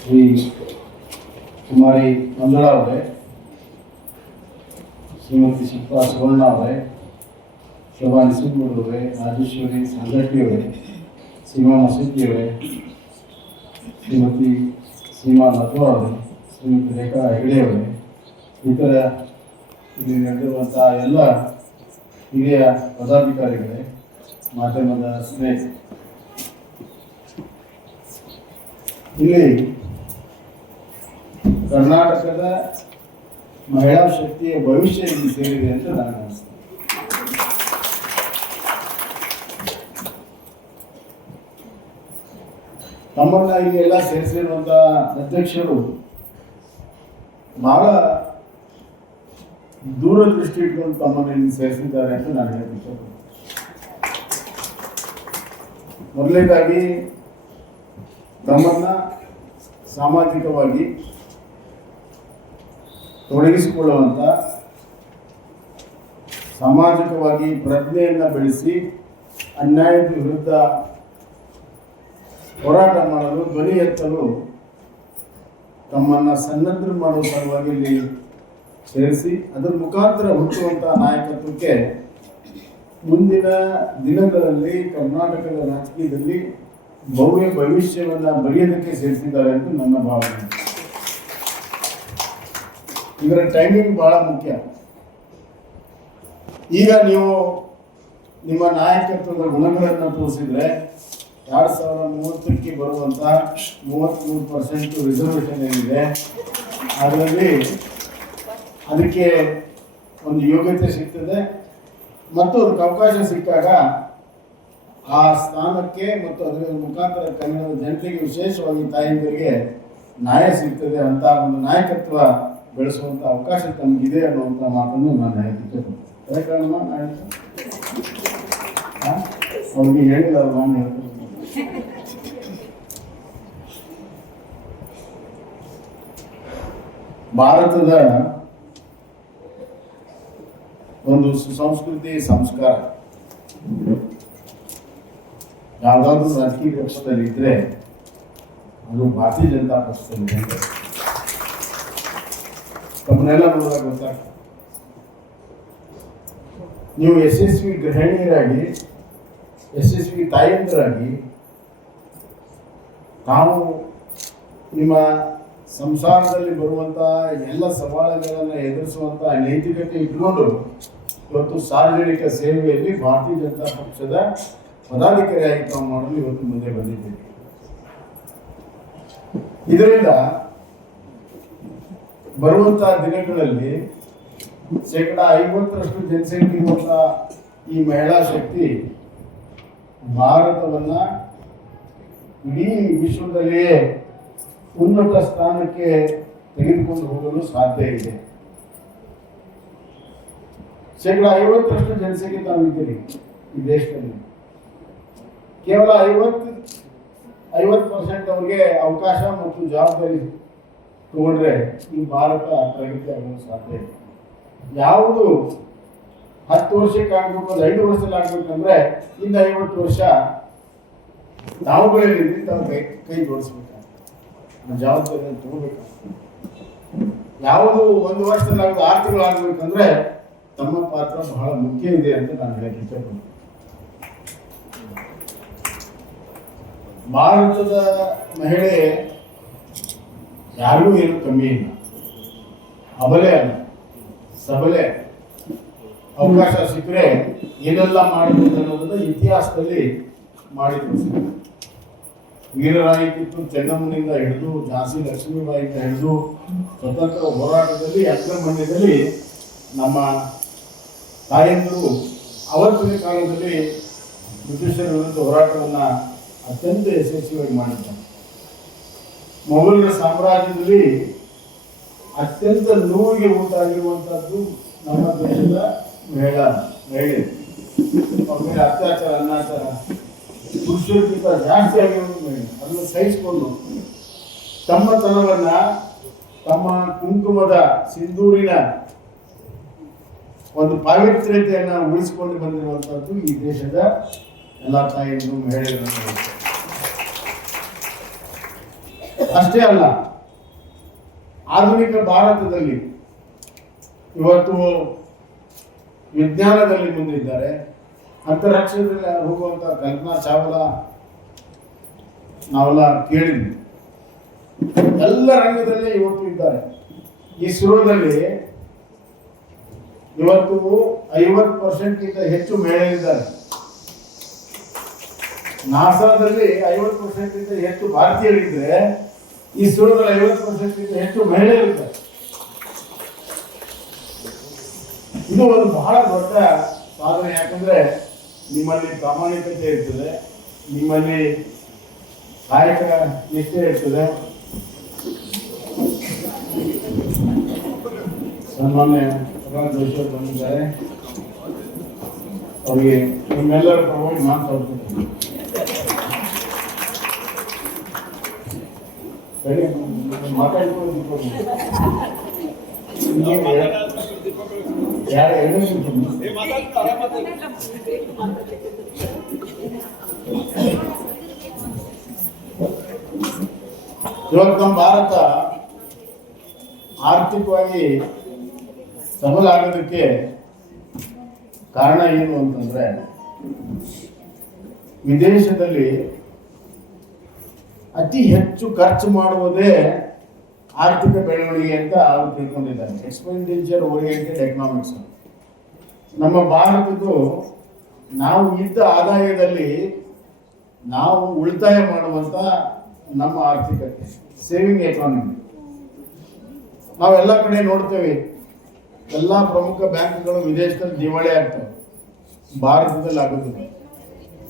ಶ್ರೀ ಕುಮಾರಿ ಮಂಜುಳಾ ಅವರೇ, ಶ್ರೀಮತಿ ಶಿಲ್ಪಾ ಸುವರ್ಣ ಅವರೇ, ಶೋಭಾ ನಿಸಿಂಗೂರು ಅವರೇ, ರಾಜೇಶ್ವರಿ ಸಂಗಟ್ಟಿ ಅವರೇ, ಸೀಮಾ ಮಸೂತಿ ಅವರೇ, ಶ್ರೀಮತಿ ಸೀಮಾ ಲತಾ ಅವರೇ, ಶ್ರೀಮತಿ ರೇಖಾ ಹೆಗಡೆ ಅವರೇ, ಇತರ ಇಲ್ಲಿ ನಡೆದಿರುವಂಥ ಎಲ್ಲ ಹಿರಿಯ ಪದಾಧಿಕಾರಿಗಳೇ, ಮಾಧ್ಯಮದ ಸ್ನೇಹಿತರೆ, ಇಲ್ಲಿ ಕರ್ನಾಟಕದ ಮಹಿಳಾ ಶಕ್ತಿಯ ಭವಿಷ್ಯ ಇಲ್ಲಿ ಸೇರಿದೆ ಅಂತ ನಾನು ಅನಿಸ್ತೇನೆ. ತಮ್ಮನ್ನ ಇಲ್ಲಿ ಎಲ್ಲ ಸೇರಿಸಿರುವಂತ ಅಧ್ಯಕ್ಷರು ಬಹಳ ದೂರದೃಷ್ಟಿ ಇಟ್ಕೊಂಡು ತಮ್ಮನ್ನು ಇಲ್ಲಿ ಸೇರಿಸಿದ್ದಾರೆ ಅಂತ ನಾನು ಹೇಳಬೇಕು. ಮೊದಲನೇದಾಗಿ ತಮ್ಮನ್ನ ಸಾಮಾಜಿಕವಾಗಿ ತೊಡಗಿಸಿಕೊಳ್ಳುವಂಥ, ಸಾಮಾಜಿಕವಾಗಿ ಪ್ರಜ್ಞೆಯನ್ನು ಬೆಳೆಸಿ ಅನ್ಯಾಯದ ವಿರುದ್ಧ ಹೋರಾಟ ಮಾಡಲು, ಧ್ವನಿ ಎತ್ತಲು ತಮ್ಮನ್ನು ಸನ್ನದ್ಧ ಮಾಡುವ ಸಲುವಾಗಿ ಇಲ್ಲಿ ಸೇರಿಸಿ ಅದರ ಮುಖಾಂತರ ಹುಟ್ಟುವಂಥ ನಾಯಕತ್ವಕ್ಕೆ ಮುಂದಿನ ದಿನಗಳಲ್ಲಿ ಕರ್ನಾಟಕದ ರಾಜಕೀಯದಲ್ಲಿ ಭವ್ಯ ಭವಿಷ್ಯವನ್ನು ಬರೆಯೋದಕ್ಕೆ ಸೇರಿಸಿದ್ದಾರೆ ಅಂತ ನನ್ನ ಭಾವನೆ. ಇದರ ಟೈಮಿಂಗ್ ಬಹಳ ಮುಖ್ಯ. ಈಗ ನೀವು ನಿಮ್ಮ ನಾಯಕತ್ವದ ಗುಣಗಳನ್ನು ತೋರಿಸಿದ್ರೆ 2030ಕ್ಕೆ ಬರುವಂಥ 33% ರಿಸರ್ವೇಷನ್ ಏನಿದೆ ಅದರಲ್ಲಿ ಅದಕ್ಕೆ ಒಂದು ಯೋಗ್ಯತೆ ಸಿಗ್ತದೆ ಮತ್ತು ಅದಕ್ಕೆ ಅವಕಾಶ ಸಿಕ್ಕಾಗ ಆ ಸ್ಥಾನಕ್ಕೆ ಮತ್ತು ಅದರ ಮುಖಾಂತರ ಕನ್ನಡದ ಜನತೆಗೆ, ವಿಶೇಷವಾಗಿ ತಾಯಂದಿರಿಗೆ ನ್ಯಾಯ ಸಿಗ್ತದೆ ಅಂತ ಒಂದು ನಾಯಕತ್ವ ಬೆಳೆಸುವಂಥ ಅವಕಾಶ ತಮಗಿದೆ ಅನ್ನುವಂಥ ಮಾತನ್ನು ನಾನು ಹೇಳ್ತಿದ್ದೆ. ಕಾರಣಮ್ಮ ಅವ್ರಿಗೆ ಹೇಳಿಲ್ಲ, ಅವ್ರು ನಾನು ಹೇಳ್ತೀನಿ. ಭಾರತದ ಒಂದು ಸುಸಂಸ್ಕೃತಿ, ಸಂಸ್ಕಾರ ಯಾವುದಾದ್ರೂ ರಾಜಕೀಯ ಪಕ್ಷದಲ್ಲಿ ಇದ್ರೆ ಅದು ಭಾರತೀಯ ಜನತಾ ಪಕ್ಷದಲ್ಲಿ ತಮ್ಮನ್ನೆಲ್ಲ ನೋಡಿದಾಗ ಗೊತ್ತಾಗ್ತದೆ. ನೀವು ಯಶಸ್ವಿ ಗೃಹಿಣಿಯರಾಗಿ, ಯಶಸ್ವಿ ತಾಯಂದಿರಾಗಿ ತಾವು ನಿಮ್ಮ ಸಂಸಾರದಲ್ಲಿ ಬರುವಂಥ ಎಲ್ಲ ಸವಾಲುಗಳನ್ನು ಎದುರಿಸುವಂಥ ನೈತಿಕತೆ ಇಟ್ಕೊಂಡು ಇವತ್ತು ಸಾರ್ವಜನಿಕ ಸೇವೆಯಲ್ಲಿ ಭಾರತೀಯ ಜನತಾ ಪಕ್ಷದ ಪದಾಧಿಕಾರಿಯಾಗಿ ತಾವು ಮಾಡಲು ಇವತ್ತು ಮುಂದೆ ಬಂದಿದ್ದೇವೆ. ಇದರಿಂದ ಬರುವಂಥ ದಿನಗಳಲ್ಲಿ 50% ಜನಸಂಖ್ಯೆ ಇರುವಂಥ ಈ ಮಹಿಳಾ ಶಕ್ತಿ ಭಾರತವನ್ನ ಇಡೀ ವಿಶ್ವದಲ್ಲಿಯೇ ಉನ್ನತ ಸ್ಥಾನಕ್ಕೆ ತೆಗೆದುಕೊಂಡು ಹೋಗಲು ಸಾಧ್ಯ ಇದೆ. 50% ಜನಸಂಖ್ಯೆ ತಾವಿದ್ದೀರಿ ಈ ದೇಶದಲ್ಲಿ. ಕೇವಲ 50% ಅವ್ರಿಗೆ ಅವಕಾಶ ಮತ್ತು ಜವಾಬ್ದಾರಿ ತಗೊಂಡ್ರೆ ಈ ಭಾರತ ಪ್ರಗತಿ ಆಗಲು ಸಾಧ್ಯ ಇದೆ. ಯಾವುದು 10 ವರ್ಷಕ್ಕೆ ಆಗ್ಬೇಕು, 5 ವರ್ಷದಲ್ಲಿ ಆಗ್ಬೇಕಂದ್ರೆ ಇನ್ನು 50 ವರ್ಷ ತಾವುಗಳಲ್ಲಿ ತಾವು ಕೈ ಜೋಡಿಸ್ಬೇಕು, ಜವಾಬ್ದಾರಿಯನ್ನು ತಗೋಬೇಕು. ಯಾವುದು 1 ವರ್ಷದಲ್ಲಿ ಆಗೋದು 6 ತಿಂಗಳು ಆಗ್ಬೇಕಂದ್ರೆ ತಮ್ಮ ಪಾತ್ರ ಬಹಳ ಮುಖ್ಯ ಇದೆ ಅಂತ ನಾನು ಹೇಳಕ್ಕೆ ಇಷ್ಟಪಡ್ತೀನಿ. ಭಾರತದ ಮಹಿಳೆ ಯಾರಿಗೂ ಏನು ಕಮ್ಮಿ ಇಲ್ಲ, ಅಬಲೆ ಅಲ್ಲ, ಸಬಲೆ. ಅವಕಾಶ ಸಿಕ್ಕರೆ ಏನೆಲ್ಲ ಮಾಡಬಹುದು ಅನ್ನೋದನ್ನ ಇತಿಹಾಸದಲ್ಲಿ ಮಾಡಿ ತೋರಿಸಿದ್ದಾರೆ. ವೀರರಾಣಿ ಕಿತ್ತೂರು ಚೆನ್ನಮ್ಮನಿಂದ ಹಿಡಿದು ಝಾನ್ಸಿ ಲಕ್ಷ್ಮೀಬಾಯಿಯಿಂದ ಹಿಡಿದು ಸ್ವತಂತ್ರ ಹೋರಾಟದಲ್ಲಿ ಅಗ್ರಮಣ್ಯದಲ್ಲಿ ನಮ್ಮ ತಾಯಂದಿರು ಅವತ್ತಿನ ಕಾಲದಲ್ಲಿ ಬ್ರಿಟಿಷರ ವಿರುದ್ಧ ಹೋರಾಟವನ್ನು ಅತ್ಯಂತ ಯಶಸ್ವಿಯಾಗಿ ಮಾಡಿದ್ದಾರೆ. ಮೊಘಲರ ಸಾಮ್ರಾಜ್ಯದಲ್ಲಿ ಅತ್ಯಂತ ನೋವಿಗೆ ಉಂಟಾಗಿರುವಂಥದ್ದು ನಮ್ಮ ದೇಶದ ಮಹಿಳೆ. ಅವ್ರ ಮೇಲೆ ಅತ್ಯಾಚಾರ, ಅನಾಚಾರ, ಪುರುಷರಿಗಿಂತ ಜಾಸ್ತಿ ಆಗಿರೋದು ಮಹಿಳೆ. ಅದನ್ನು ಸಹಿಸಿಕೊಂಡು ತಮ್ಮತನವನ್ನ, ತಮ್ಮ ಕುಂಕುಮದ ಸಿಂಧೂರಿನ ಒಂದು ಪಾವಿತ್ರ್ಯತೆಯನ್ನು ಉಳಿಸಿಕೊಂಡು ಬಂದಿರುವಂಥದ್ದು ಈ ದೇಶದ ಎಲ್ಲ ತಾಯಿಗಳು, ಮಹಿಳೆಯರನ್ನು. ಅಷ್ಟೇ ಅಲ್ಲ, ಆಧುನಿಕ ಭಾರತದಲ್ಲಿ ಇವತ್ತು ವಿಜ್ಞಾನದಲ್ಲಿ ಮುಂದಿದ್ದಾರೆ. ಅಂತರಿಕ್ಷದಲ್ಲಿ ಹೋಗುವಂತ ಕಲ್ಪನಾ ಚಾವ್ಲಾ ನಾವೆಲ್ಲ ಕೇಳಿದ್ವಿ. ಎಲ್ಲ ರಂಗದಲ್ಲಿ ಇವತ್ತು ಇದ್ದಾರೆ. ಇಸ್ರೋದಲ್ಲಿ ಇವತ್ತು 50% ಹೆಚ್ಚು ಮಹಿಳೆಯರಿದ್ದಾರೆ. ನಾಸಾದಲ್ಲಿ 50% ಹೆಚ್ಚು ಭಾರತೀಯರಿದ್ರೆ ಇಸ್ರೋದಲ್ಲಿ 50% ಹೆಚ್ಚು ಮಹಿಳೆಯರಿದ್ದಾರೆ. ಇದು ಒಂದು ಬಹಳ ದೊಡ್ಡ ಸಾಧನೆ. ಯಾಕಂದ್ರೆ ನಿಮ್ಮಲ್ಲಿ ಪ್ರಾಮಾಣಿಕತೆ ಇರ್ತದೆ, ನಿಮ್ಮಲ್ಲಿ ಕಾಯಕ ನಿಷ್ಠೆ ಇರ್ತದೆ. ಸನ್ಮಾನ್ಯ ಪ್ರಕಾಶ್ ಜೋಶಿ ಅವರು ಬಂದಿದ್ದಾರೆ. ಅವರಿಗೆ ನಿಮ್ಮೆಲ್ಲರ ಪರವಾಗಿ ಮಾತಾಡ್ತೀನಿ. ಸರಿ, ಮಾತಾಡ್ಕೊಂಡು ಇವತ್ತು ನಮ್ಮ ಭಾರತ ಆರ್ಥಿಕವಾಗಿ ಸಬಲ ಆಗೋದಕ್ಕೆ ಕಾರಣ ಏನು ಅಂತಂದ್ರೆ, ವಿದೇಶದಲ್ಲಿ ಅತಿ ಹೆಚ್ಚು ಖರ್ಚು ಮಾಡುವುದೇ ಆರ್ಥಿಕ ಬೆಳವಣಿಗೆ ಅಂತ ಅವರು ತಿಳ್ಕೊಂಡಿದ್ದಾರೆ. Expenditure oriented economics. ನಮ್ಮ ಭಾರತದ್ದು ನಾವು ಇದ್ದ ಆದಾಯದಲ್ಲಿ ನಾವು ಉಳಿತಾಯ ಮಾಡುವಂತ ನಮ್ಮ ಆರ್ಥಿಕತೆ, ಸೇವಿಂಗ್ ಎಕಾನಮಿ. ನಾವೆಲ್ಲ ಕಡೆ ನೋಡ್ತೇವೆ, ಎಲ್ಲ ಪ್ರಮುಖ ಬ್ಯಾಂಕ್ಗಳು ವಿದೇಶದಲ್ಲಿ ದಿವಾಳಿ ಆಗ್ತವೆ, ಭಾರತದಲ್ಲಿ ಆಗುತ್ತದೆ.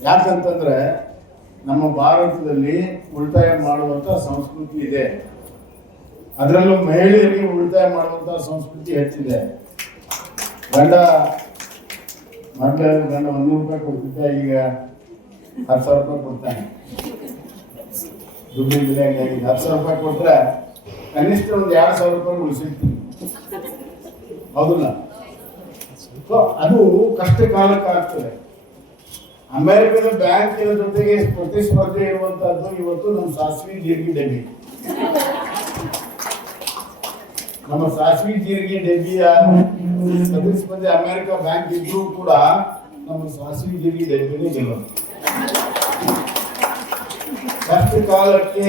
ಯಾಕಂತಂದ್ರೆ ನಮ್ಮ ಭಾರತದಲ್ಲಿ ಉಳಿತಾಯ ಮಾಡುವಂತ ಸಂಸ್ಕೃತಿ ಇದೆ. ಅದರಲ್ಲೂ ಮಹಿಳೆಯರಿಗೆ ಉಳಿತಾಯ ಮಾಡುವಂತ ಸಂಸ್ಕೃತಿ ಹೆಚ್ಚಿದೆ. ಗಂಡ 100 ರೂಪಾಯಿ ಕೊಡ್ತಿದ್ದ, ಈಗ 10,000 ರೂಪಾಯಿ ಕೊಡ್ತಾನೆ. ದುಡ್ಡು 10,000 ರೂಪಾಯಿ ಕೊಟ್ರೆ ಕನಿಷ್ಠ ಒಂದು 2,000 ರೂಪಾಯಿ ಉಳಿಸಿರ್ತೀನಿ. ಹೌದಲ್ಲ? ಅದು ಕಷ್ಟ ಕಾಲಕ್ಕೆ ಆಗ್ತದೆ. ಅಮೆರಿಕದ ಬ್ಯಾಂಕಿನ ಜೊತೆಗೆ ಪ್ರತಿಸ್ಪರ್ಧೆ ಇರುವಂತಹದ್ದು ಇವತ್ತು ನಮ್ಮ ಸಾಸ್ವಿ ಜೀರಿಗೆ ಡಬ್ಬಿ. ನಮ್ಮ ಸಾಸ್ವಿ ಜೀರಿಗೆ ಡಬ್ಬಿಯ ಪ್ರತಿಸ್ಪರ್ಧೆ ಅಮೆರಿಕ ಬ್ಯಾಂಕ್ ಇದ್ರೂ ಕೂಡ ನಮ್ಮ ಸಾಸ್ವಿ ಜೀರಿಗೆ ಡಬ್ಬಿನೇ ಗೆಲ್ಲೋದು. ಕಷ್ಟ ಕಾಲಕ್ಕೆ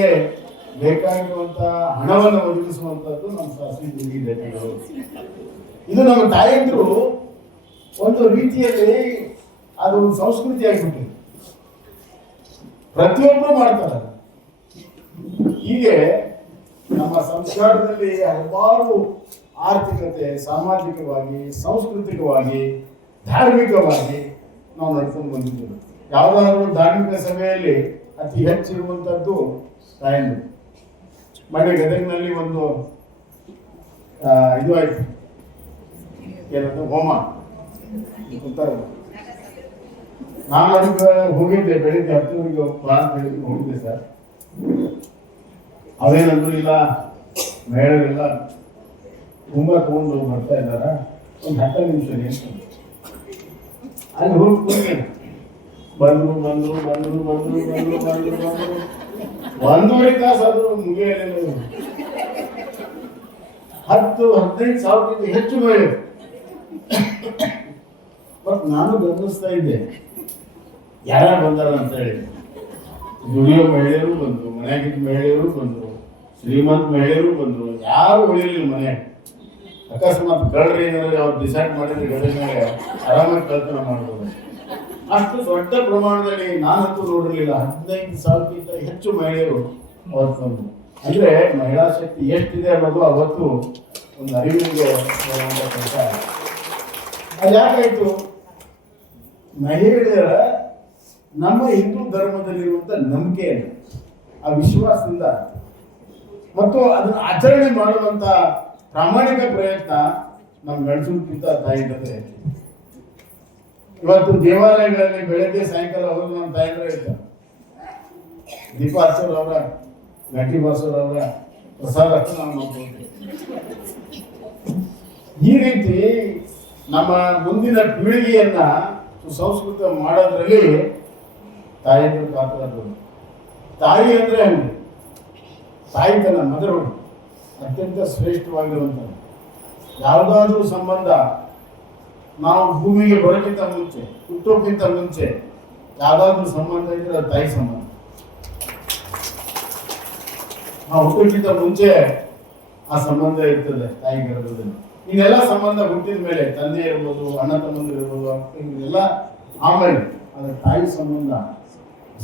ಬೇಕಾಗಿರುವಂತಹ ಹಣವನ್ನು ಒದಗಿಸುವಂತದ್ದು ನಮ್ಮ ಸಾಸ್ವಿ ಜೀರಿಗೆ ಡಬ್ಬಿಗಳು. ಇದು ನಮ್ಮ ತಾಯಂದ್ರು ಒಂದು ರೀತಿಯಲ್ಲಿ ಅದು ಒಂದು ಸಂಸ್ಕೃತಿ ಆಗಿಬಿಟ್ಟಿದೆ. ಪ್ರತಿಯೊಬ್ಬರು ಮಾಡ್ತಾರೆ. ಹೀಗೆ ನಮ್ಮ ಸಂಸ್ಕಾರದಲ್ಲಿ ಹಲವಾರು ಆರ್ಥಿಕತೆ, ಸಾಮಾಜಿಕವಾಗಿ, ಸಾಂಸ್ಕೃತಿಕವಾಗಿ, ಧಾರ್ಮಿಕವಾಗಿ ನಾವು ನಡ್ಕೊಂಡು ಬಂದಿದ್ದೇವೆ. ಯಾವುದಾದ್ರೂ ಧಾರ್ಮಿಕ ಸಭೆಯಲ್ಲಿ ಅತಿ ಹೆಚ್ಚಿರುವಂಥದ್ದು ತಾಯಂದ್ರು. ಮನೆ ಗದಗಿನಲ್ಲಿ ಒಂದು ಇದು ಆಯ್ತು, ಏನಂತ ಹೋಮ ಗೊತ್ತಾರ. ನಾನು ಅದಕ್ಕೆ ಹೋಗಿದ್ದೆ, ಬೆಳಿಗ್ಗೆ 10 ಬೆಳಿಗ್ಗೆ ಹೋಗಿದ್ದೆ ಸರ್. ಅವೇನಂದ್ರು ಇಲ್ಲ, ಮಹಿಳೆಯರೆಲ್ಲ ತುಂಬಾ ತಗೊಂಡು ಬರ್ತಾ ಇದ್ದಾರ, ಒಂದು 10 ನಿಮಿಷ ಅಲ್ಲಿ ಹೋಗಿ ಬಂದ್ರು 1.5 ತಾಸು ಆದ್ರೂ ಮುಗಿಯಲಿಲ್ಲ. 10-15 ಸಾವಿರಕ್ಕಿಂತ ಹೆಚ್ಚು ಮಹಿಳೆ. ಬಟ್ ನಾನು ಗಮನಿಸ್ತಾ ಇದ್ದೆ, ಯಾರ್ಯಾರು ಬಂದಾರ ಅಂತ ಹೇಳಿ. ದುಡಿಯೋ ಮಹಿಳೆಯರು ಬಂದ್ರು, ಮನೆಯಾಗಿದ್ದ ಮಹಿಳೆಯರು ಬಂದ್ರು, ಶ್ರೀಮಂತ ಮಹಿಳೆಯರು ಬಂದ್ರು. ಯಾರು ಉಳಿಯಲಿಲ್ಲ ಮನೆ. ಅಕಸ್ಮಾತ್ ಕಳ್ರಿ ಏನಾದ್ರೆ ಅವ್ರು ಡಿಸೈಡ್ ಮಾಡಿದ್ರೆ ಗದಗಿನಾಗ ಆರಾಮಾಗಿ ಕಳ್ತನ ಮಾಡ್ಬೋದು. ಅಷ್ಟು ದೊಡ್ಡ ಪ್ರಮಾಣದಲ್ಲಿ ನಾನಂತೂ ನೋಡಿರಲಿಲ್ಲ. 15 ಸಾವಿರಕ್ಕಿಂತ ಹೆಚ್ಚು ಮಹಿಳೆಯರು ಅವತ್ತು ಬಂದ್ರು. ಅಂದ್ರೆ ಮಹಿಳಾ ಶಕ್ತಿ ಎಷ್ಟಿದೆ ಅನ್ನೋದು ಅವತ್ತು ಒಂದು ಅರಿವಿಗೆ ಕೆಲಸ. ಅದು ಯಾಕಾಯ್ತು? ಮಹಿಳೆಯರ ನಮ್ಮ ಹಿಂದೂ ಧರ್ಮದಲ್ಲಿರುವಂತ ನಂಬಿಕೆ, ಆ ವಿಶ್ವಾಸದಿಂದ ಮತ್ತು ಅದನ್ನು ಆಚರಣೆ ಮಾಡುವಂತ ಪ್ರಾಮಾಣಿಕ ಪ್ರಯತ್ನ ನಮ್ಮ ಗಂಡಸರಿಗಿಂತ ತಾಯಿದ್ರೆ. ಇವತ್ತು ದೇವಾಲಯಗಳಲ್ಲಿ ಬೆಳಗ್ಗೆ ಸಾಯಂಕಾಲ ಹೋಗಿ ನಮ್ಮ ತಾಯಂದ್ರೆ ಇರ್ತಾರೆ. ದೀಪ ಹಚ್ಚೋರವ್ರ, ಗಂಟಿ ಬಾರಿಸೋರವ್ರ, ಪ್ರಸಾದ ಹಚ್ಚೋ ನಾವು ನೋಡ್ತೀವಿ. ಈ ರೀತಿ ನಮ್ಮ ಮುಂದಿನ ಪೀಳಿಗೆಯನ್ನ ಸುಸಂಸ್ಕೃತ ಮಾಡೋದ್ರಲ್ಲಿ ತಾಯಿಯಂದ್ರೆ ಕಾಪಾಡೋದು. ತಾಯಿ ಅಂದ್ರೆ ಹಂಗೆ ತಾಯ್ತನ ಮದರಹುಡ್ ಅತ್ಯಂತ ಶ್ರೇಷ್ಠವಾಗಿರುವಂಥದ್ದು. ಯಾವುದಾದ್ರೂ ಸಂಬಂಧ ನಾವು ಭೂಮಿಗೆ ಬರೋಕ್ಕಿಂತ ಮುಂಚೆ, ಹುಟ್ಟೋಕ್ಕಿಂತ ಮುಂಚೆ ಯಾವುದಾದ್ರೂ ಸಂಬಂಧ ಇದ್ರೆ ಅದು ತಾಯಿ ಸಂಬಂಧ. ನಾವು ಹುಟ್ಟೋಕ್ಕಿಂತ ಮುಂಚೆ ಆ ಸಂಬಂಧ ಇರ್ತದೆ ತಾಯಿ ಗರ್ಭದಲ್ಲಿ. ಇನ್ನೆಲ್ಲ ಸಂಬಂಧ ಹುಟ್ಟಿದ ಮೇಲೆ ತಂದೆ ಇರ್ಬೋದು, ಅಣ್ಣ ತಮ್ಮಂದಿರು ಇರ್ಬೋದು, ಎಲ್ಲ ಆಮೇಲೆ ಅದು ತಾಯಿ ಸಂಬಂಧ,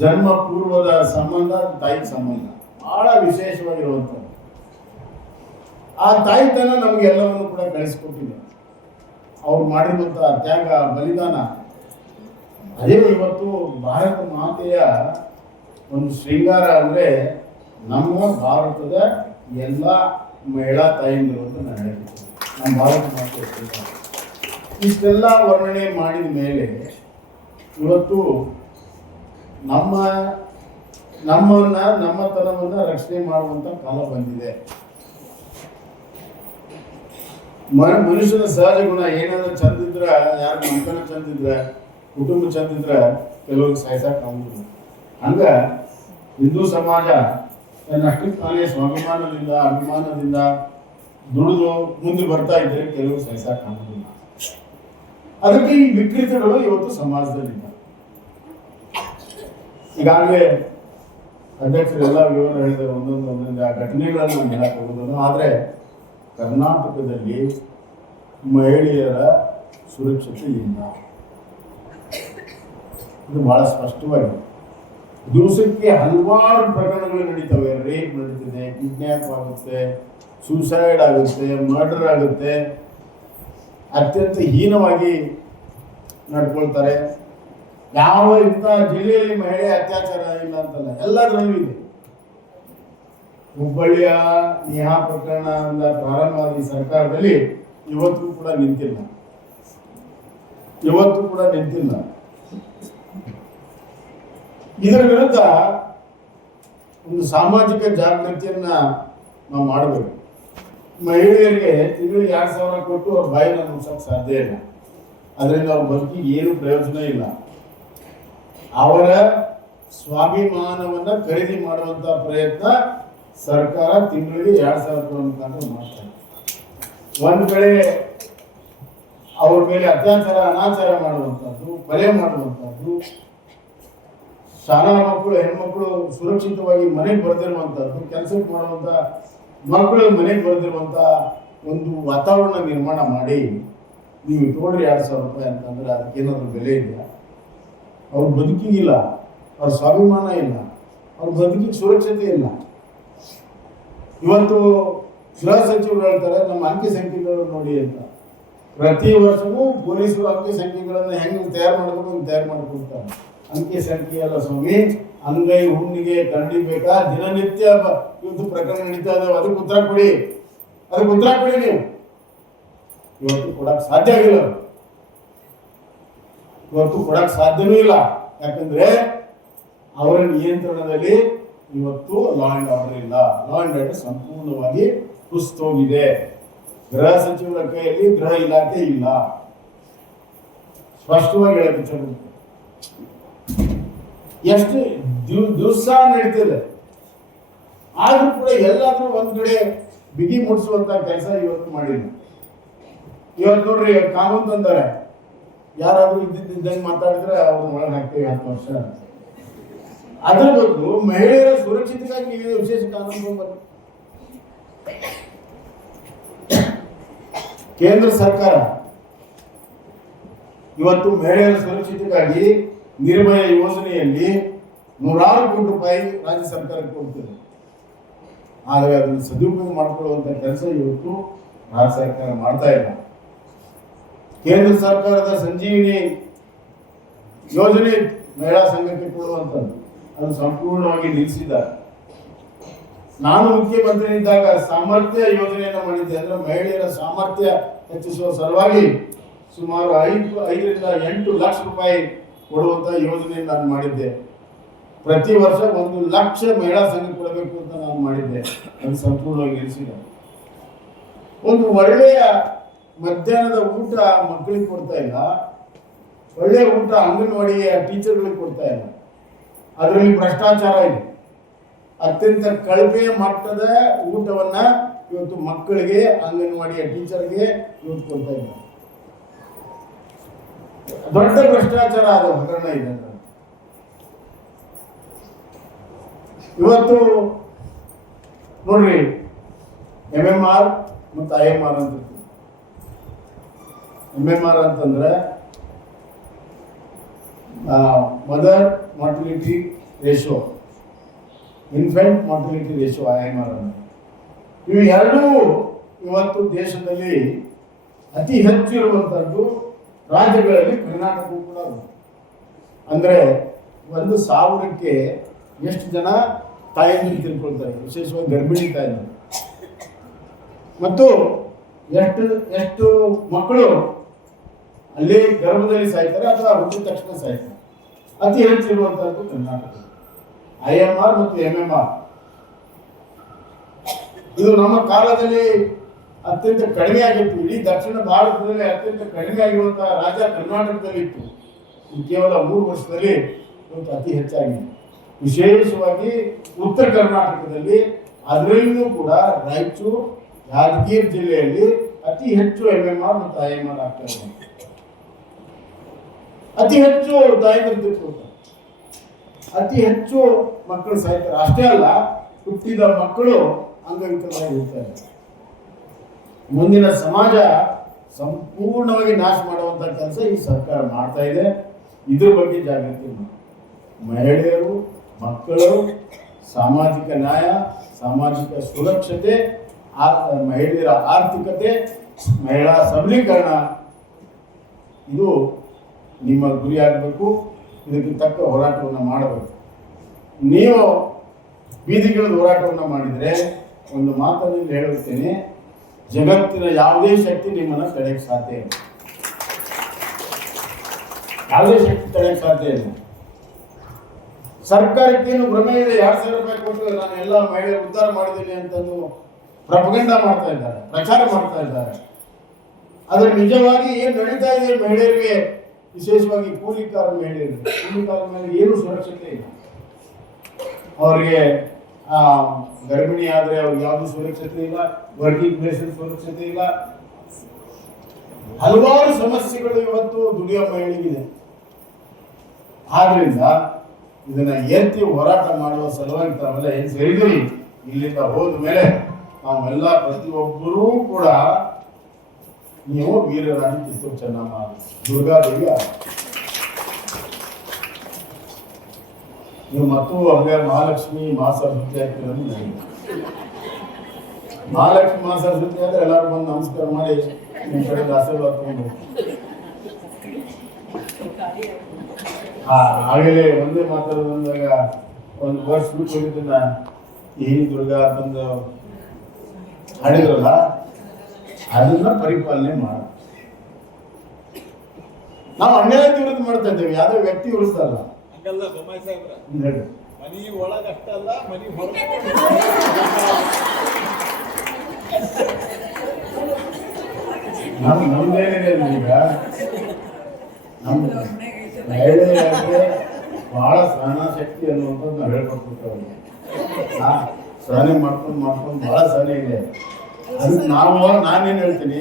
ಜನ್ಮ ಪೂರ್ವದ ಸಂಬಂಧ, ತಾಯಿ ಸಂಬಂಧ ಬಹಳ ವಿಶೇಷವಾಗಿರುವಂಥದ್ದು. ಆ ತಾಯಿತನ ನಮಗೆ ಎಲ್ಲವನ್ನು ಕೂಡ ಕಳಿಸ್ಕೊಟ್ಟಿದೆ. ಅವ್ರು ಮಾಡಿರುವಂತಹ ತ್ಯಾಗ, ಬಲಿದಾನ, ಅದೇ ಇವತ್ತು ಭಾರತ ಮಾತೆಯ ಒಂದು ಶೃಂಗಾರ. ಅಂದ್ರೆ ನಮ್ಮ ಭಾರತದ ಎಲ್ಲ ಮಹಿಳಾ ತಾಯಂದಿರು ಅಂತ ನಾನು ಹೇಳ್ತೀನಿ. ನಮ್ಮ ಭಾರತ ಮಾತೆಯ ಶೃಂಗಾರ ಇಷ್ಟೆಲ್ಲ ವರ್ಣನೆ ಮಾಡಿದ ಮೇಲೆ ಇವತ್ತು ನಮ್ಮತನವನ್ನ ರಕ್ಷಣೆ ಮಾಡುವಂತ ಕಾಲ ಬಂದಿದೆ. ಮನುಷ್ಯನ ಸಹಜ ಗುಣ ಏನಾದ್ರೂ ಚಂದಿದ್ರ, ಯಾರು ಮಕ್ಕಳ ಚಂದಿದ್ರ, ಕುಟುಂಬ ಚಂದಿದ್ರ ಕೆಲವ್ರಿಗೆ ಸಾಯ್ಸಾಕ ಆಗುದಿಲ್ಲ. ಹಂಗ ಹಿಂದೂ ಸಮಾಜ ತನ್ನಷ್ಟು ತಾನೇ ಸ್ವಾಭಿಮಾನದಿಂದ, ಅಭಿಮಾನದಿಂದ ದುಡಿದು ಮುಂದೆ ಬರ್ತಾ ಇದ್ರೆ ಕೆಲವ್ರಿಗೆ ಸಾಯ್ಸಾಕ ಆಗುದಿಲ್ಲ. ಅದಕ್ಕೆ ಈ ವಿಕೃತಗಳು ಇವತ್ತು ಸಮಾಜದಲ್ಲಿದ್ದಾರೆ. ಈಗಾಗಲೇ ಅಧ್ಯಕ್ಷರೆಲ್ಲ ವಿವರ ಹೇಳಿದ ಒಂದೊಂದು ಘಟನೆಗಳನ್ನು ನಾನು ಹೇಳಕ್ ಹೋಗೋದು. ಆದರೆ ಕರ್ನಾಟಕದಲ್ಲಿ ಮಹಿಳೆಯರ ಸುರಕ್ಷತೆ ಇಲ್ಲ, ಇದು ಬಹಳ ಸ್ಪಷ್ಟವಾಗಿದೆ. ದಿವಸಕ್ಕೆ ಹಲವಾರು ಪ್ರಕರಣಗಳು ನಡೀತವೆ. ರೇಪ್ ನಡೀತಿದೆ, ಕಿಡ್ನ್ಯಾಪ್ ಆಗುತ್ತೆ, ಸೂಸೈಡ್ ಆಗುತ್ತೆ, ಮರ್ಡರ್ ಆಗುತ್ತೆ, ಅತ್ಯಂತ ಹೀನವಾಗಿ ನಡ್ಕೊಳ್ತಾರೆ. ಯಾವ ಇಂಥ ಜಿಲ್ಲೆಯಲ್ಲಿ ಮಹಿಳೆ ಅತ್ಯಾಚಾರ ಇಲ್ಲ ಅಂತಲ್ಲ, ಎಲ್ಲದರಲ್ಲೂ ಇದೆ. ಹುಬ್ಬಳ್ಳಿಯ ನೇಹಾ ಪ್ರಕರಣ ಪ್ರಾರಂಭ ಆದ ಈ ಸರ್ಕಾರದಲ್ಲಿ ಇವತ್ತು ಕೂಡ ನಿಂತಿಲ್ಲ. ಇದರ ವಿರುದ್ಧ ಒಂದು ಸಾಮಾಜಿಕ ಜಾಗೃತಿಯನ್ನ ನಾವು ಮಾಡಬೇಕು. ಮಹಿಳೆಯರಿಗೆ ತಿಂಗಳಿಗೆ 2,000 ಕೊಟ್ಟು ಅವ್ರ ಬಾಯಿನ ಮುಚ್ಚಕ್ಕೆ ಸಾಧ್ಯ ಇಲ್ಲ. ಅದರಿಂದ ಅವ್ರ ಬದುಕಿಗೆ ಏನು ಪ್ರಯೋಜನ ಇಲ್ಲ. ಅವರ ಸ್ವಾಭಿಮಾನವನ್ನ ಖರೀದಿ ಮಾಡುವಂತ ಪ್ರಯತ್ನ ಸರ್ಕಾರ ತಿಂಗಳಿಗೆ 2,000 ಮುಖಾಂತರ ಮಾಡ್ತಾರೆ. ಒಂದ್ ಕಡೆ ಅವ್ರ ಮೇಲೆ ಅತ್ಯಾಚಾರ, ಅನಾಚಾರ ಮಾಡುವಂತದ್ದು, ಕೊಲೆ ಮಾಡುವಂತದ್ದು, ಶಾಲಾ ಮಕ್ಕಳು, ಹೆಣ್ಮಕ್ಳು ಸುರಕ್ಷಿತವಾಗಿ ಮನೆಗೆ ಬರ್ದಿರುವಂತದ್ದು, ಕೆಲಸಕ್ಕೆ ಮಾಡುವಂತ ಮಕ್ಕಳು ಮನೆಗೆ ಬರ್ದಿರುವಂತ ಒಂದು ವಾತಾವರಣ ನಿರ್ಮಾಣ ಮಾಡಿ ನೀವು ಇಟ್ಕೊಳ್ರಿ 2,000 ರೂಪಾಯಿ ಅಂತಂದ್ರೆ ಅದಕ್ಕೇನಾದ್ರೂ ಬೆಲೆ ಇದೆಯಾ? ಅವ್ರ ಬದುಕಿಗಿಲ್ಲ, ಅವ್ರ ಸ್ವಾಭಿಮಾನ ಇಲ್ಲ, ಅವ್ರ ಬದುಕಿಗೆ ಸುರಕ್ಷತೆ ಇಲ್ಲ. ಇವತ್ತು ಗೃಹ ಸಚಿವರು ಹೇಳ್ತಾರೆ ನಮ್ಮ ಅಂಕಿ ಸಂಖ್ಯೆಗಳು ನೋಡಿ ಅಂತ. ಪ್ರತಿ ವರ್ಷವೂ ಪೊಲೀಸರು ಅಂಕಿ ಸಂಖ್ಯೆಗಳನ್ನು ಹೆಂಗೆ ತಯಾರು ಮಾಡಬೇಕು ಅಂತ ತಯಾರು ಮಾಡ್ಕೊಳ್ತಾರೆ. ಅಂಕಿ ಸಂಖ್ಯೆ ಅಲ್ಲ ಸ್ವಾಮಿ, ಅಂಗೈ ಹುಣ್ಣಿಗೆ ಕರಡಿ ಬೇಕಾ? ದಿನನಿತ್ಯ ಇವತ್ತು ಪ್ರಕರಣ ನಡೀತಾ ಇದಾವೆ, ಅದಕ್ಕೆ ಉತ್ತರ ಕೊಡಿ ನೀವು. ಇವತ್ತು ಕೊಡಕ್ ಸಾಧ್ಯ ಆಗಿಲ್ಲ, ಇವತ್ತು ಕೊಡಕ್ ಸಾಧ್ಯನೂ ಇಲ್ಲ. ಯಾಕಂದ್ರೆ ಅವರ ನಿಯಂತ್ರಣದಲ್ಲಿ ಇವತ್ತು ಲಾ ಅಂಡ್ ಆರ್ಡರ್ ಇಲ್ಲ. ಲಾ ಅಂಡ್ ಆರ್ಡರ್ ಸಂಪೂರ್ಣವಾಗಿ ಕುಸಿತೋಗಿದೆ. ಗೃಹ ಸಚಿವರ ಕೈಯಲ್ಲಿ ಗೃಹ ಇಲಾಖೆ ಇಲ್ಲ. ಸ್ಪಷ್ಟವಾಗಿ ಹೇಳಕ್ಕೆ ಎಷ್ಟು ದಿವಸ ನಡೀತಿದೆ. ಆದ್ರೂ ಕೂಡ ಎಲ್ಲಾದ್ರೂ ಒಂದ್ ಕಡೆ ಬಿಗಿ ಮುಡಿಸುವಂತ ಕೆಲಸ ಇವತ್ತು ಮಾಡಿಲ್ಲ. ಇವತ್ತು ನೋಡ್ರಿ ಕಾನೂನು ತಂದಾರೆ, ಯಾರಾದ್ರೂ ಇದ್ದಂಗೆ ಮಾತಾಡಿದ್ರೆ ಅವ್ರನ್ನ ಒಳಗೆ ಹಾಕ್ತೀವಿ 10 ವರ್ಷ. ಅದ್ರ ಬದಲು ಮಹಿಳೆಯರ ಸುರಕ್ಷತೆಗಾಗಿ ನೀವೇ ವಿಶೇಷ ಕಾನೂನು ಬಂದರು. ಕೇಂದ್ರ ಸರ್ಕಾರ ಇವತ್ತು ಮಹಿಳೆಯರ ಸುರಕ್ಷತೆಗಾಗಿ ನಿರ್ಭಯ ಯೋಜನೆಯಲ್ಲಿ 100 ಕೋಟಿ ರೂಪಾಯಿ ರಾಜ್ಯ ಸರ್ಕಾರಕ್ಕೆ ಕೊಡ್ತದೆ. ಆದರೆ ಅದನ್ನು ಸದುಪಯೋಗ ಮಾಡಿಕೊಳ್ಳುವಂತ ಕೆಲಸ ಇವತ್ತು ರಾಜ್ಯ ಸರ್ಕಾರ ಮಾಡ್ತಾ ಇಲ್ಲ. ಕೇಂದ್ರ ಸರ್ಕಾರದ ಸಂಜೀವಿನಿ ಯೋಜನೆ ಮಹಿಳಾ ಸಂಘಕ್ಕೆ ಕೊಡುವಂಥದ್ದು ಅದು ಸಂಪೂರ್ಣವಾಗಿ ನಿಲ್ಲಿಸಿದ್ದಾರೆ. ನಾನು ಮುಖ್ಯಮಂತ್ರಿ ಇದ್ದಾಗ ಸಾಮರ್ಥ್ಯ ಯೋಜನೆಯನ್ನು ಮಾಡಿದ್ದೆ. ಅಂದ್ರೆ ಮಹಿಳೆಯರ ಸಾಮರ್ಥ್ಯ ಹೆಚ್ಚಿಸುವ ಸಲುವಾಗಿ ಸುಮಾರು 5 ರಿಂದ 8 ಲಕ್ಷ ರೂಪಾಯಿ ಕೊಡುವಂತ ಯೋಜನೆಯನ್ನು ನಾನು ಮಾಡಿದ್ದೆ. ಪ್ರತಿ ವರ್ಷ 1 ಲಕ್ಷ ಮಹಿಳಾ ಸಂಘ ಕೊಡಬೇಕು ಅಂತ ನಾನು ಮಾಡಿದ್ದೆ. ಅದು ಸಂಪೂರ್ಣವಾಗಿ ನಿಲ್ಲಿಸಿದೆ. ಒಂದು ಒಳ್ಳೆಯ ಮಧ್ಯಾಹ್ನದ ಊಟ ಮಕ್ಕಳಿಗೆ ಕೊಡ್ತಾ ಇಲ್ಲ, ಒಳ್ಳೆಯ ಊಟ ಅಂಗನವಾಡಿಯ ಟೀಚರ್ಗಳಿಗೆ ಕೊಡ್ತಾ ಇಲ್ಲ. ಅದರಲ್ಲಿ ಭ್ರಷ್ಟಾಚಾರ ಇದೆ. ಅತ್ಯಂತ ಕಳಪೆ ಮಟ್ಟದ ಊಟವನ್ನ ಇವತ್ತು ಮಕ್ಕಳಿಗೆ, ಅಂಗನವಾಡಿಯ ಟೀಚರ್ಗೆ ಇವತ್ತು ಕೊಡ್ತಾ ಇದ್ದಾರೆ. ದೊಡ್ಡ ಭ್ರಷ್ಟಾಚಾರ ಆದ ಹಗರಣ ಇದೆ. ಇವತ್ತು ನೋಡ್ರಿ, MMR ಮತ್ತು IMR ಅಂತ. MMR ಅಂತಂದ್ರೆ mother mortality ratio, infant mortality ratio, IMR ಅಂತ. ಇವು ಎರಡೂ ಇವತ್ತು ದೇಶದಲ್ಲಿ ಅತಿ ಹೆಚ್ಚು ಇರುವಂತದ್ದು ರಾಜ್ಯಗಳಲ್ಲಿ ಕರ್ನಾಟಕವೂ ಕೂಡ. ಅಂದ್ರೆ 1,000ಕ್ಕೆ ಎಷ್ಟು ಜನ ತಾಯಂದಿರು ತಿಳ್ಕೊಳ್ತಾರೆ, ವಿಶೇಷವಾಗಿ ಗರ್ಭಿಣಿ ತಾಯಂದಿರು, ಮತ್ತು ಎಷ್ಟು ಮಕ್ಕಳು ಅಲ್ಲಿ ಗರ್ಭದಲ್ಲಿ ಸಾಯ್ತಾರೆ ಅಥವಾ ಹುಟ್ಟಿದ ತಕ್ಷಣ ಸಾಯ್ತಾರೆ. ಅತಿ ಹೆಚ್ಚಿರುವಂತಹದ್ದು ಕರ್ನಾಟಕ. IMR ಮತ್ತು MMR ಇದು ನಮ್ಮ ಕಾಲದಲ್ಲಿ ಅತ್ಯಂತ ಕಡಿಮೆ ಆಗಿತ್ತು. ಇಡೀ ದಕ್ಷಿಣ ಭಾರತದಲ್ಲಿ ಅತ್ಯಂತ ಕಡಿಮೆ ಆಗಿರುವಂತಹ ರಾಜ್ಯ ಕರ್ನಾಟಕದಲ್ಲಿ ಇತ್ತು. ಕೇವಲ 3 ವರ್ಷದಲ್ಲಿ ಇವತ್ತು ಅತಿ ಹೆಚ್ಚಾಗಿದೆ. ವಿಶೇಷವಾಗಿ ಉತ್ತರ ಕರ್ನಾಟಕದಲ್ಲಿ, ಅದರಲ್ಲಿಯೂ ಕೂಡ ರಾಯಚೂರು, ಯಾದಗಿರಿ ಜಿಲ್ಲೆಯಲ್ಲಿ ಅತಿ ಹೆಚ್ಚು MMR ಮತ್ತು IMR ಆಗ್ತಾ ಇದೆ. ಅತಿ ಹೆಚ್ಚು ತಾಯಂದಿರು ತಿಳ್ಕೊಳ್ತಾರೆ, ಅತಿ ಹೆಚ್ಚು ಮಕ್ಕಳು ಸಾಯ್ತಾರೆ. ಅಷ್ಟೇ ಅಲ್ಲ, ಹುಟ್ಟಿದ ಮಕ್ಕಳು ಅಂಗವಿಕಲರಾಗಿರ್ತಾರೆ. ಮುಂದಿನ ಸಮಾಜ ಸಂಪೂರ್ಣವಾಗಿ ನಾಶ ಮಾಡುವಂತ ಕೆಲಸ ಈ ಸರ್ಕಾರ ಮಾಡ್ತಾ ಇದೆ. ಇದ್ರ ಬಗ್ಗೆ ಜಾಗೃತಿ ಮಾಡಿ ಮಹಿಳೆಯರು, ಮಕ್ಕಳು, ಸಾಮಾಜಿಕ ನ್ಯಾಯ, ಸಾಮಾಜಿಕ ಸುರಕ್ಷತೆ, ಮಹಿಳೆಯರ ಆರ್ಥಿಕತೆ, ಮಹಿಳಾ ಸಬಲೀಕರಣ, ಇದು ನಿಮ್ಮ ಗುರಿ ಆಗಬೇಕು. ಇದಕ್ಕೆ ತಕ್ಕ ಹೋರಾಟವನ್ನು ಮಾಡಬೇಕು. ನೀವು ಬೀದಿಗಿಳಿದ ಹೋರಾಟವನ್ನು ಮಾಡಿದರೆ, ಒಂದು ಮಾತನ್ನು ಹೇಳುತ್ತೇನೆ, ಜಗತ್ತಿನ ಯಾವುದೇ ಶಕ್ತಿ ನಿಮ್ಮನ್ನು ತಡೆಯಕ್ಕೆ ಸಾಧ್ಯ ಇಲ್ಲ. ಯಾವುದೇ ಶಕ್ತಿ ತಡೆಯಕ್ಕೆ ಸಾಧ್ಯ ಇಲ್ಲ. ಸರ್ಕಾರಕ್ಕೇನು ಭ್ರಮೆ ಇದೆ, 2,000 ರೂಪಾಯಿ ಕೊಟ್ಟು ನಾನು ಎಲ್ಲ ಮಹಿಳೆಯರು ಉದ್ಧಾರ ಮಾಡಿದ್ದೀನಿ ಅಂತಂದು ಪ್ರಪಗಂಡ ಮಾಡ್ತಾ ಇದ್ದಾರೆ, ಪ್ರಚಾರ ಮಾಡ್ತಾ ಇದ್ದಾರೆ. ಆದರೆ ನಿಜವಾಗಿ ಏನು ನಡೀತಾ ಇದೆ ಮಹಿಳೆಯರಿಗೆ, ವಿಶೇಷವಾಗಿ ಕೂಲಿಕಾರ ಮಹಿಳೆಯರು, ಕೂಲಿಕಾರ ಮೇಲೆ ಏನು ಸುರಕ್ಷತೆ ಇಲ್ಲ. ಅವರಿಗೆ ಗರ್ಭಿಣಿ ಆದರೆ ಅವ್ರಿಗೆ ಯಾವುದು ಸುರಕ್ಷತೆ ಇಲ್ಲ, ವರ್ಕಿಂಗ್ ಪ್ಲೇಸ್ ಸುರಕ್ಷತೆ ಇಲ್ಲ. ಹಲವಾರು ಸಮಸ್ಯೆಗಳು ಇವತ್ತು ದುಡಿಯೋ ಮಹಿಳೆಗಿದೆ. ಆದ್ರಿಂದ ಇದನ್ನ ಎತ್ತಿ ಹೋರಾಟ ಮಾಡುವ ಸಲುವಾಗಿ ತಾವೆಲ್ಲ ಏನು ಸೇರಿದ್ರಿ, ಇಲ್ಲಿಂದ ಹೋದ ಮೇಲೆ ನಾವೆಲ್ಲ ಪ್ರತಿಯೊಬ್ಬರೂ ಕೂಡ ನೀವು ವೀರರಾಣಿ ಕಿತ್ತೂರು ಚೆನ್ನಮ್ಮ, ದುರ್ಗಾದೇವಿ ನೀವು ಮತ್ತು ಹಂಗೆ ಮಹಾಲಕ್ಷ್ಮಿ ಮಹಾಸರಸ್ವತಿ ಆಗ್ತೀರನ್ನು ನನಗೆ. ಮಹಾಲಕ್ಷ್ಮಿ ಮಹಾಸರಸ್ವತಿ ಅಂದ್ರೆ ಎಲ್ಲರೂ ಬಂದು ನಮಸ್ಕಾರ ಮಾಡಿ ನಿಮ್ಮ ಕಡೆ ಆಶೀರ್ವಾದ ತಗೊಂಡು. ಆಗಲೇ ಒಂದೇ ಮಾತಾಡೋದಂದಾಗ ಒಂದು ವರ್ಷ ಬಿಟ್ಟು ಹೋಗಿದ್ದನ್ನ ಈ ದುರ್ಗಾ ಬಂದು ಹಾಡಿದ್ರಲ್ಲ, ಅದನ್ನ ಪರಿಪಾಲನೆ ಮಾಡ. ನಾವು ಅನ್ಯಾಯ ವಿರುದ್ಧ ಮಾಡ್ತಾ ಇದ್ದೇವೆ, ಯಾವುದೇ ವ್ಯಕ್ತಿ ವಿರುದ್ಧಲ್ಲ. ಮನಿ ಒಳಗಷ್ಟಲ್ಲ, ಮನಿ ಹೊರಗೆ ನಮ್ದೇನಿದೆ ಈಗ, ನಮ್ಮ ಮಹಿಳೆಯರಿಗೆ ಬಹಳ ಸಹನ ಶಕ್ತಿ ಅನ್ನುವಂಥದ್ದು ನಾವು ಹೇಳ್ಕೊಟ್ಬಿಟ್ಟವ್ರಿಗೆ. ಸಹನೆ ಮಾಡ್ಕೊಂಡು ಬಹಳ ಸಹನೆ ಇದೆ. ಅದಕ್ಕೆ ನಾನೇನು ಹೇಳ್ತೀನಿ,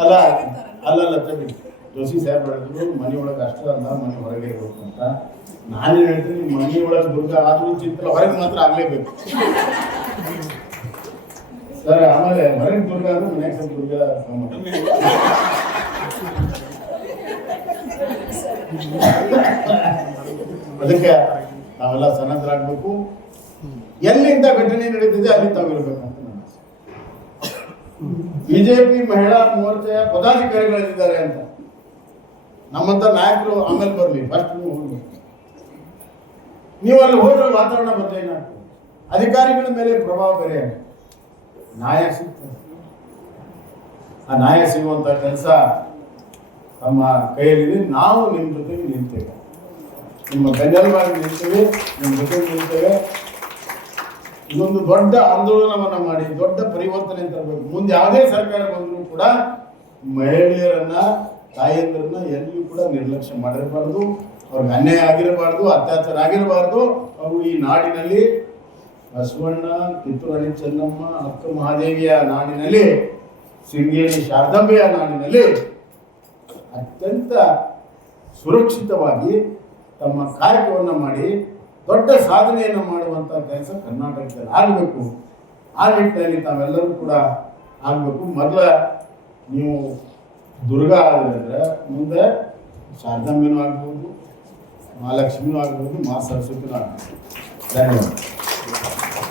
ಅಲ್ಲ ತಗಿ ಜೋಶಿ ಸಾಹೇಬ್ ಹೇಳಿದ್ರು ಮನೆ ಒಳಗೆ ಅಷ್ಟೇ ಅಲ್ಲ, ಮನೆ ಹೊರಗೆ ಇರ್ಬೇಕು ಅಂತ. ನಾನೇನು ಹೇಳ್ತೀನಿ, ಮನೆ ಒಳಗೆ ದುರ್ಗ ಆದ್ರೂ ಚಿತ್ರ ಹೊರಗೆ ಮಾತ್ರ ಆಗ್ಲೇಬೇಕು ಸರ್. ಆಮೇಲೆ ಹೊರಗೆ ದುರ್ಗ ಆದ್ರೂ ಮನೆಗೆ ಸ್ವಲ್ಪ ದುರ್ಗ. ಅದಕ್ಕೆ ನಾವೆಲ್ಲ ಸನ್ನದ್ಧರಾಗಬೇಕು. ಎಲ್ಲಿಂದ ಘಟನೆ ನಡೀತಿದೆ ಅಲ್ಲಿ ತಾವಿರ್ಬೇಕಂತ ನನ್ನ ಆಸೆ. ಬಿಜೆಪಿ ಮಹಿಳಾ ಮೋರ್ಚಾಯ ಪದಾಧಿಕಾರಿಗಳಿದ್ದಾರೆ ಅಂತ ನಮ್ಮಂತ ನಾಯಕರು ಆಮೇಲೆ ಬರಲಿ, ಫಸ್ಟ್ ನೀವು ಹೋಗ್ಬೇಕು. ನೀವು ಅಲ್ಲಿ ಹೋದ್ರೆ ವಾತಾವರಣ ಬದಲಾಗ್ತದೆ, ಅಧಿಕಾರಿಗಳ ಮೇಲೆ ಪ್ರಭಾವ ಬೇರೆ, ನ್ಯಾಯ ಸಿಗ್ತದೆ. ಆ ನ್ಯಾಯ ಸಿಗುವಂತ ಕೆಲಸ ನಮ್ಮ ಕೈಯಲ್ಲಿದೆ. ನಾವು ನಿಮ್ಮ ಜೊತೆಗೆ ನಿಲ್ತೇವೆ, ನಿಮ್ಮ ಬೆನ್ನೆಲುಬಾಗಿ ನಿಲ್ತೇವೆ, ನಿಮ್ಮ ಜೊತೆಗೆ ನಿಲ್ತೇವೆ. ಇದೊಂದು ದೊಡ್ಡ ಆಂದೋಲನವನ್ನ ಮಾಡಿ ದೊಡ್ಡ ಪರಿವರ್ತನೆ ತರಬೇಕು. ಮುಂದೆ ಯಾವುದೇ ಸರ್ಕಾರ ಬಂದರೂ ಕೂಡ ಮಹಿಳೆಯರನ್ನ, ತಾಯಂದಿರನ್ನ ಎಲ್ಲಿಯೂ ಕೂಡ ನಿರ್ಲಕ್ಷ್ಯ ಮಾಡಿರಬಾರ್ದು, ಅವ್ರಿಗೆ ಅನ್ಯಾಯ ಆಗಿರಬಾರ್ದು, ಅತ್ಯಾಚಾರ ಆಗಿರಬಾರ್ದು. ಅವರು ಈ ನಾಡಿನಲ್ಲಿ ಬಸವಣ್ಣ, ಕಿತ್ತೂರಾಣಿ ಚೆನ್ನಮ್ಮ, ಅಕ್ಕ ಮಹಾದೇವಿಯ ನಾಡಿನಲ್ಲಿ, ಶೃಂಗೇರಿ ಶಾರದಾಂಬೆಯ ನಾಡಿನಲ್ಲಿ ಅತ್ಯಂತ ಸುರಕ್ಷಿತವಾಗಿ ತಮ್ಮ ಕಾಯಕವನ್ನು ಮಾಡಿ ದೊಡ್ಡ ಸಾಧನೆಯನ್ನು ಮಾಡುವಂಥ ಕೆಲಸ ಕರ್ನಾಟಕದಲ್ಲಿ ಆಗಬೇಕು. ಆ ನಿಟ್ಟಿನಲ್ಲಿ ತಾವೆಲ್ಲರೂ ಕೂಡ ಆಗಬೇಕು. ಮೊದಲ ನೀವು ದುರ್ಗಾ ಆದರೆ ಮುಂದೆ ಶಾರದಾಂಬೆನೂ ಆಗ್ಬೋದು, ಮಹಾಲಕ್ಷ್ಮಿನೂ ಆಗ್ಬೋದು, ಮಹಾ ಸರಸ್ವತಿನೂ ಆಗ್ಬೋದು. ಧನ್ಯವಾದ.